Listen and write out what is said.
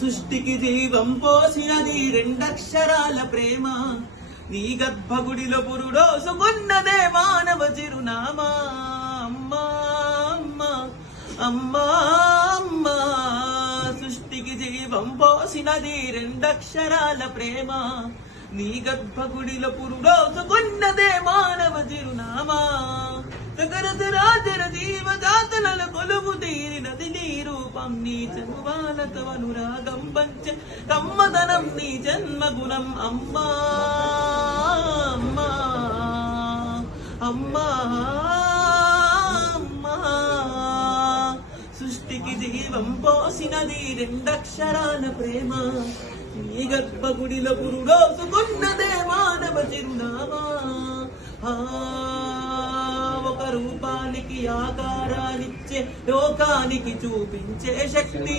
సృష్టికి జీవం పోసినది రెండక్షరాల ప్రేమ. నీ గర్భగుడిలో పురుడోసుకున్నదే మానవ చిరునామా. అమ్మా అమ్మా అమ్మా అమ్మా, సృష్టికి జీవం పోసినది రెండక్షరాల ప్రేమ. నీ గర్భగుడిలో పురుడోసుకున్నదే మానవ చిరునామా. రాజర జీవదాతల కొలువు తీరినది నీ రూపం. నీ చనువాలతో అనురాగం పంచే కమ్మదనం నీ జన్మగుణం. అమ్మా అమ్మా అమ్మా అమ్మా, సృష్టికి జీవం పోసినది రెండక్షరాల ప్రేమ. నీ గర్భగుడిలో పురుడోసుకున్నదే మానవ చిరునామా. ఒక రూపానికి ఆకారాన్నిచ్చే, లోకానికి చూపించే శక్తి.